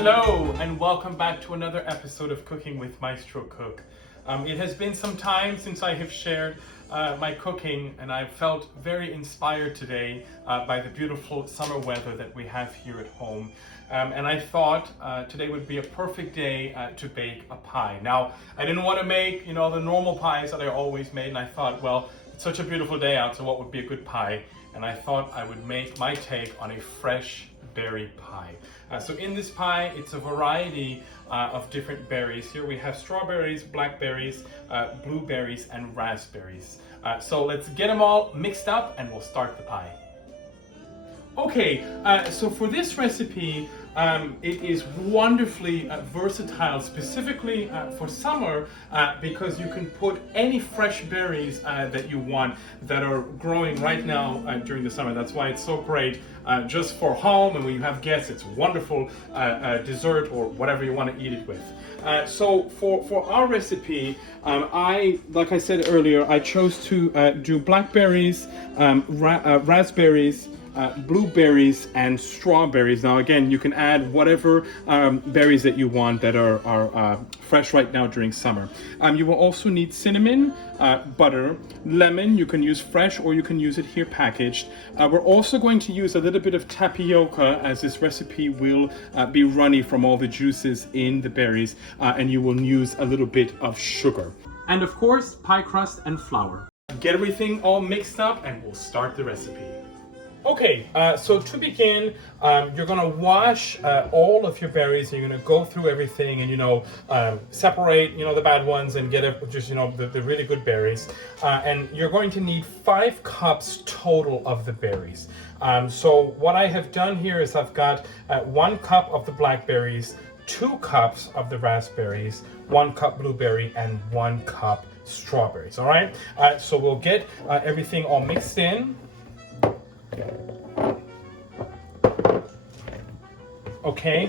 Hello and welcome back to another episode of Cooking with Maestro Cook. It has been some time since I have shared my cooking, and I felt very inspired today by the beautiful summer weather that we have here at home. And I thought today would be a perfect day to bake a pie. Now, I didn't want to make, the normal pies that I always made, and I thought, well, it's such a beautiful day out, so what would be a good pie? And I thought I would make my take on a fresh berry pie. So in this pie, it's a variety of different berries. Here we have strawberries, blackberries, blueberries, and raspberries. So let's get them all mixed up and we'll start the pie. Okay, so for this recipe, it is wonderfully versatile, specifically for summer, because you can put any fresh berries that you want that are growing right now during the summer. That's why it's so great just for home, and when you have guests, it's wonderful dessert or whatever you want to eat it with. So for our recipe, like I said earlier, I chose to do blackberries, raspberries, blueberries and strawberries. Now again, you can add whatever berries that you want that are fresh right now during summer. You will also need cinnamon, butter, lemon. You can use fresh or you can use it here packaged. We're also going to use a little bit of tapioca, as this recipe will be runny from all the juices in the berries, and you will use a little bit of sugar. And of course, pie crust and flour. Get everything all mixed up and we'll start the recipe. Okay, so to begin, you're gonna wash all of your berries, and you're gonna go through everything and separate the bad ones and get just the really good berries. And you're going to need 5 cups total of the berries. So what I have done here is I've got 1 cup of the blackberries, 2 cups of the raspberries, 1 cup blueberry, and 1 cup strawberries. All right, so we'll get everything all mixed in. Okay,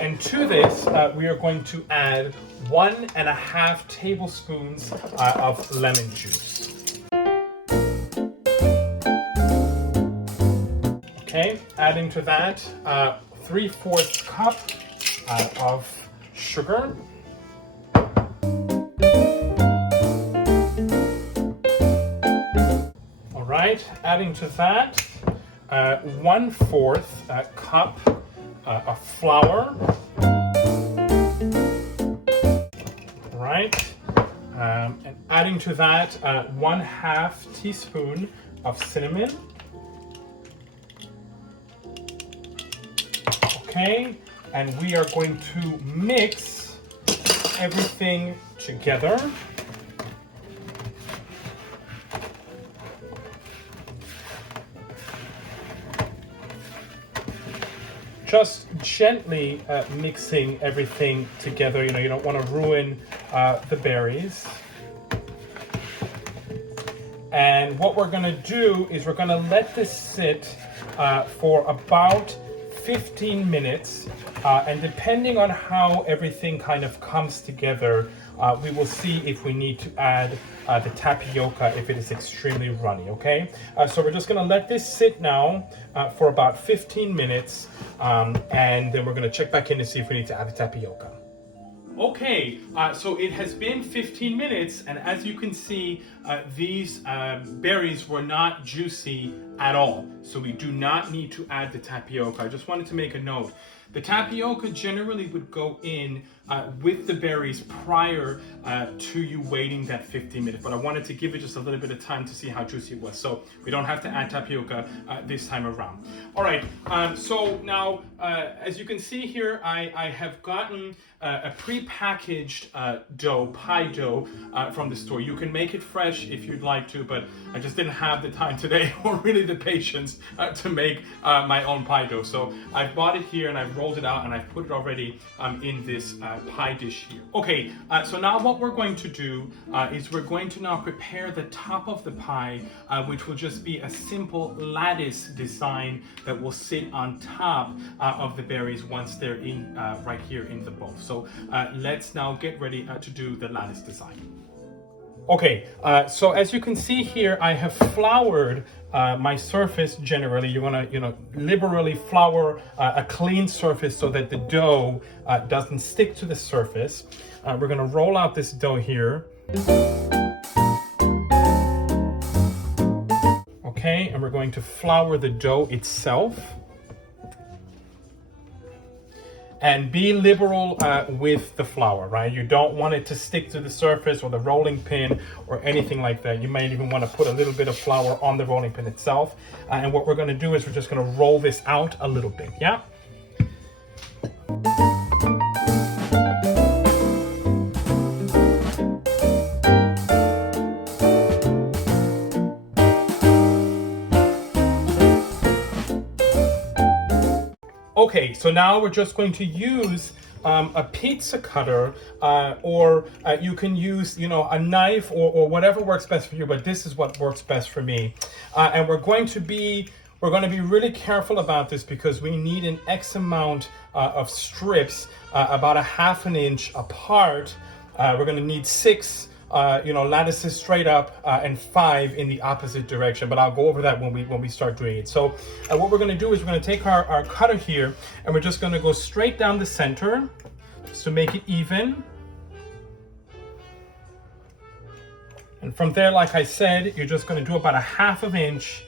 and to this we are going to add 1.5 tablespoons of lemon juice. Okay, adding to that 3/4 cup of sugar. All right, adding to that 1/4 cup of flour. Right, and adding to that 1/2 teaspoon of cinnamon. Okay, and we are going to mix everything together. Just gently mixing everything together. You don't want to ruin the berries. And what we're going to do is we're going to let this sit for about 15 minutes. And depending on how everything kind of comes together, we will see if we need to add the tapioca if it is extremely runny, okay? So we're just gonna let this sit now for about 15 minutes, and then we're gonna check back in to see if we need to add the tapioca. Okay, so it has been 15 minutes, and as you can see, these berries were not juicy at all. So we do not need to add the tapioca. I just wanted to make a note. The tapioca generally would go in with the berries prior to you waiting that 15 minutes, but I wanted to give it just a little bit of time to see how juicy it was. So we don't have to add tapioca this time around. All right, so now as you can see here, I have gotten a pre-packaged pie dough from the store. You can make it fresh if you'd like to, but I just didn't have the time today or really the patience to make my own pie dough. So I've bought it here and I've rolled it out and I've put it already in this pie dish here. Okay, so now what we're going to do is we're going to now prepare the top of the pie, which will just be a simple lattice design that will sit on top of the berries once they're in right here in the bowl. So let's now get ready to do the lattice design. Okay, so as you can see here, I have floured my surface, generally, you want to, liberally flour a clean surface so that the dough doesn't stick to the surface. We're going to roll out this dough here. Okay, and we're going to flour the dough itself. And be liberal with the flour, right? You don't want it to stick to the surface or the rolling pin or anything like that. You might even want to put a little bit of flour on the rolling pin itself. And what we're going to do is we're just going to roll this out a little bit, yeah? Okay, so now we're just going to use a pizza cutter, or you can use, a knife or whatever works best for you, but this is what works best for me. And we're going to be really careful about this because we need an X amount of strips, about a ½ an inch apart. We're going to need 6 lattices straight up and 5 in the opposite direction, but I'll go over that when we start doing it. So what we're going to do is we're going to take our cutter here and we're just going to go straight down the center just to make it even. And from there, like I said, you're just going to do about a ½ an inch,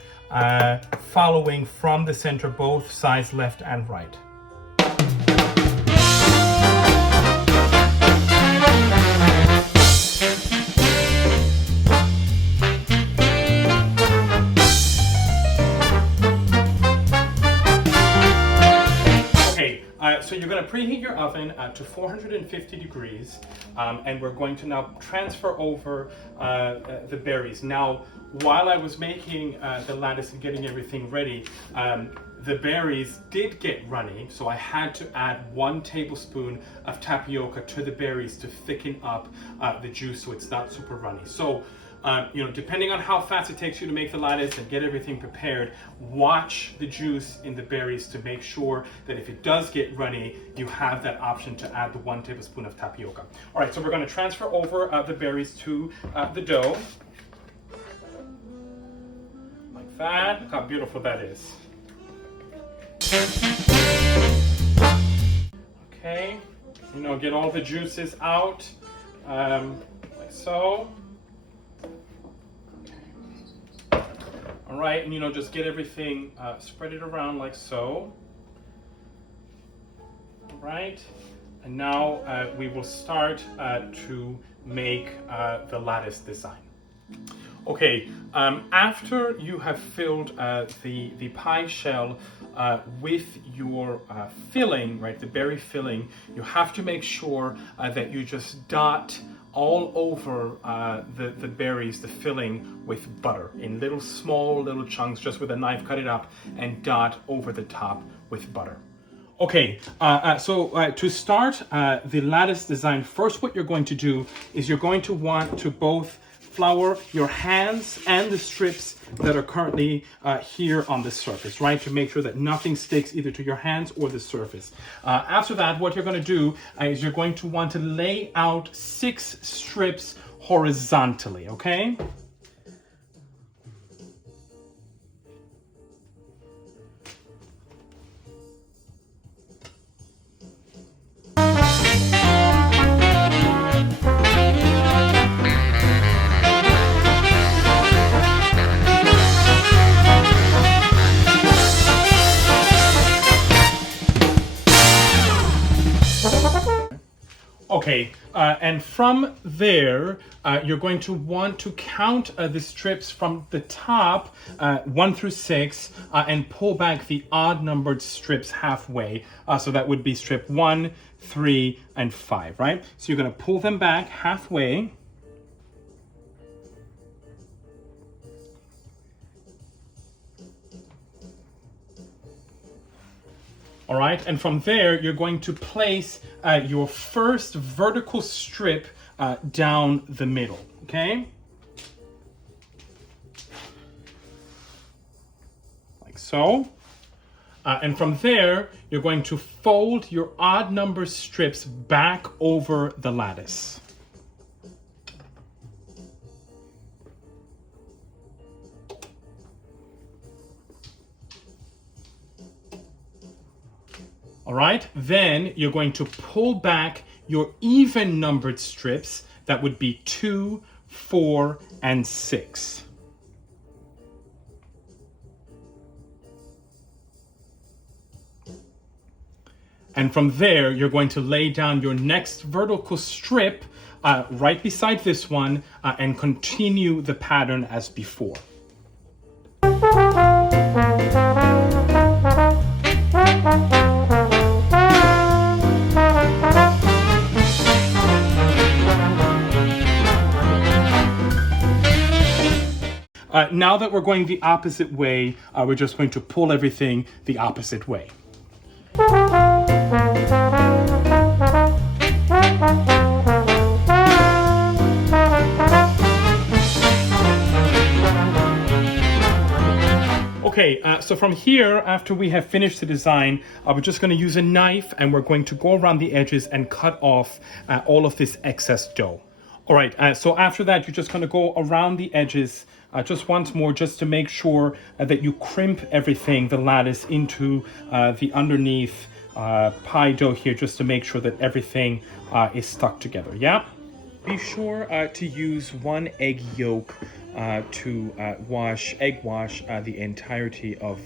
following from the center, both sides, left and right. So you're going to preheat your oven to 450 degrees, and we're going to now transfer over the berries. Now, while I was making the lattice and getting everything ready, the berries did get runny, so I had to add 1 tablespoon of tapioca to the berries to thicken up the juice so it's not super runny. So depending on how fast it takes you to make the lattice and get everything prepared, watch the juice in the berries to make sure that if it does get runny, you have that option to add the 1 tablespoon of tapioca. All right, so we're going to transfer over the berries to the dough. Like that. Look how beautiful that is. Okay, get all the juices out, like so. All right, and just get everything, spread it around like so. All right, and now we will start to make the lattice design. Okay, after you have filled the pie shell with your filling, right, the berry filling, you have to make sure that you just dot all over the berries, the filling, with butter in small little chunks. Just with a knife, cut it up and dot over the top with butter. Okay, so to start the lattice design, first what you're going to do is you're going to want to both flour your hands and the strips that are currently here on the surface, right? To make sure that nothing sticks either to your hands or the surface. After that, what you're going to do is you're going to want to lay out 6 strips horizontally, okay? Okay, and from there, you're going to want to count the strips from the top, 1 through 6, and pull back the odd numbered strips halfway. So that would be strip 1, 3, and 5, right? So you're going to pull them back halfway. All right, and from there, you're going to place your first vertical strip down the middle, okay? Like so. And from there, you're going to fold your odd number strips back over the lattice. All right, then you're going to pull back your even numbered strips. That would be 2, 4, and 6. And from there, you're going to lay down your next vertical strip right beside this one and continue the pattern as before. Now that we're going the opposite way, we're just going to pull everything the opposite way. Okay, so from here, after we have finished the design, we're just going to use a knife and we're going to go around the edges and cut off all of this excess dough. All right, so after that, you're just going to go around the edges just once more, just to make sure that you crimp everything, the lattice, into the underneath pie dough here, just to make sure that everything is stuck together, yeah? Be sure to use 1 egg yolk to egg wash the entirety of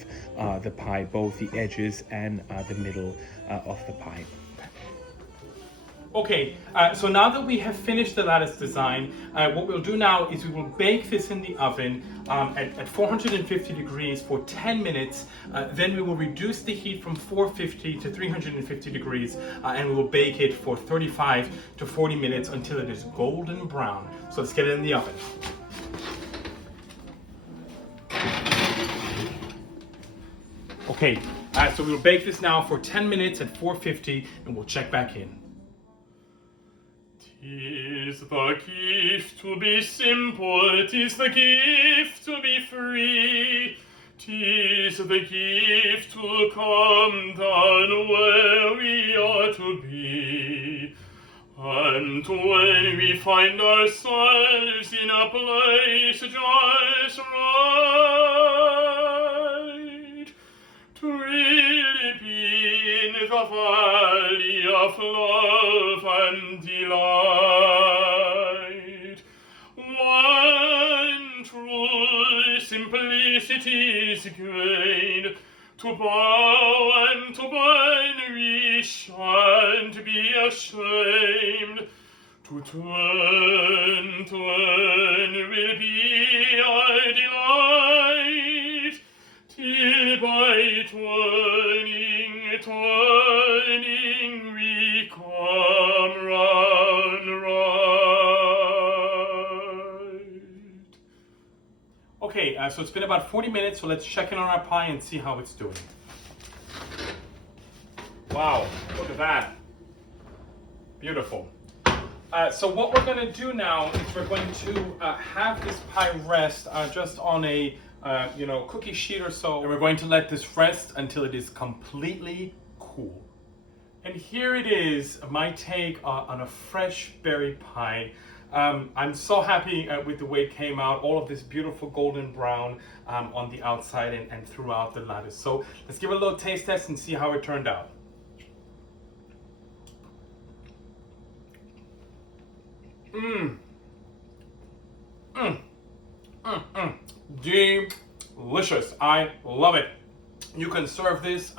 the pie, both the edges and the middle of the pie. Okay, so now that we have finished the lattice design, what we'll do now is we will bake this in the oven at 450 degrees for 10 minutes. Then we will reduce the heat from 450 to 350 degrees, and we will bake it for 35 to 40 minutes until it is golden brown. So let's get it in the oven. Okay, so we will bake this now for 10 minutes at 450, and we'll check back in. 'Tis the gift to be simple, 'tis the gift to be free, 'tis the gift to come down where we are to be. And when we find ourselves in a place just right, to really be in the valley of love and delight, one true simplicity's gain, to bow and to bind we shan't be ashamed, to turn will be our delight, till by turning we come round right. Okay, so it's been about 40 minutes, so let's check in on our pie and see how it's doing. Wow, look at that. Beautiful. So what we're going to do now is we're going to have this pie rest just on a cookie sheet or so, and we're going to let this rest until it is completely cool. And here it is, my take on a fresh berry pie. I'm so happy with the way it came out, all of this beautiful golden brown on the outside and throughout the lattice. So let's give it a little taste test and see how it turned out. Delicious. I love it. You can serve this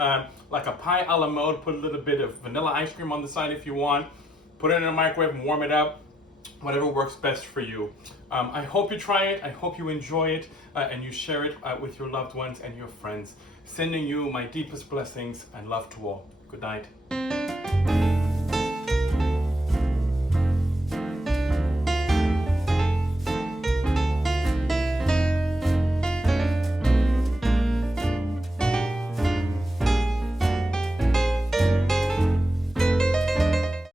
like a pie a la mode. Put a little bit of vanilla ice cream on the side if you want. Put it in a microwave and warm it up. Whatever works best for you. I hope you try it. I hope you enjoy it and you share it with your loved ones and your friends. Sending you my deepest blessings and love to all. Good night.